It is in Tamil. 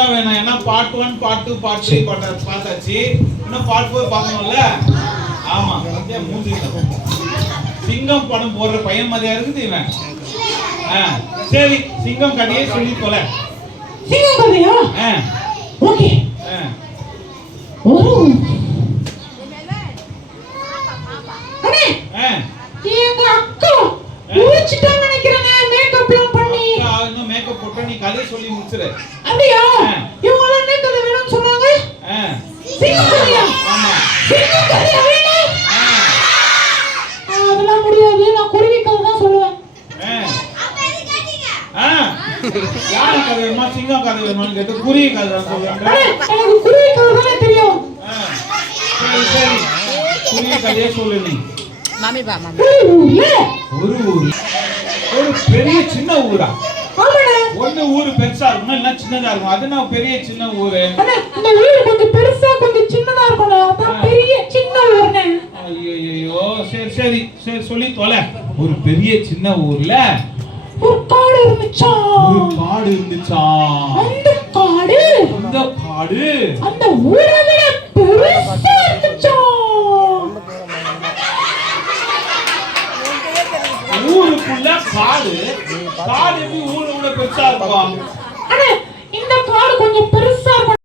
தான் வேணும். ஏன்னா பார்ட் 1 பார்ட் 2 பார்ட் 3 பார்த்தாச்சு. இன்னும் பார்ட் 4 பார்க்கணும்ல. ஆமா மூஞ்சி சிங்கம் படம் போடுற பையன் மாதிரியா இருக்குது இவன். சரி சிங்கம் கதையை சொல்லி தொலை. சிங்கம் கதையா? ஓகே. ஒரு அண்ணே எங்க அக்கா ஊச்சிட்டா நினைக்கிறேன். மேக்கப்லாம் பண்ணி இன்னும் மேக்கப் போட்டு நீ கதை சொல்லி முடிச்சிரு. அப்படியா? இவங்க எல்லாம் என்ன கதை வேணும்னு சொன்னாங்க? சிங்கம் கதையா? ஆமா சிங்கம் கதையா வேணும். அதெல்லாம் முடியாது. நான் குருவி கதை தான் சொல்லுவேன். யாரு கதை வேணுமா சிங்கம் கதை வேணுமான்னு கேட்டு குருவி கதை தான் சொல்லுவாங்க. எனக்கு குருவி கதை தானே தெரியும். சரி குருவி கதையே சொல்லு நீ. மாமி பா மாமி. ஒரு ஊர் ஒரு பெரிய சின்ன ஊரா? ஆமாடா. ஒண்ணு ஊரு பெருசா இருக்கும் இல்ல சின்னதா இருக்கும். அது நான் பெரிய சின்ன ஊரு. அண்ணா இந்த ஊர் கொஞ்சம் பெருசா கொஞ்சம் சின்னதா இருக்கும். அதான் பெரிய சின்ன ஊர்னே. ஐயோ சரி சரி சரி சொல்லி தொலை. ஒரு பெரிய சின்ன ஊர்ல ஒரு காடு இருந்துச்சா? ஒரு காடு இருந்துச்சா? அந்த காடு அந்த ஊரை விட பெருசா இருந்துச்சா? ஊருக்குள்ள காடு எப்படி ஊரை விட பெருசா இருக்கும்? அண்ணா இந்த காடு கொஞ்சம் பெருசா இருக்கும்.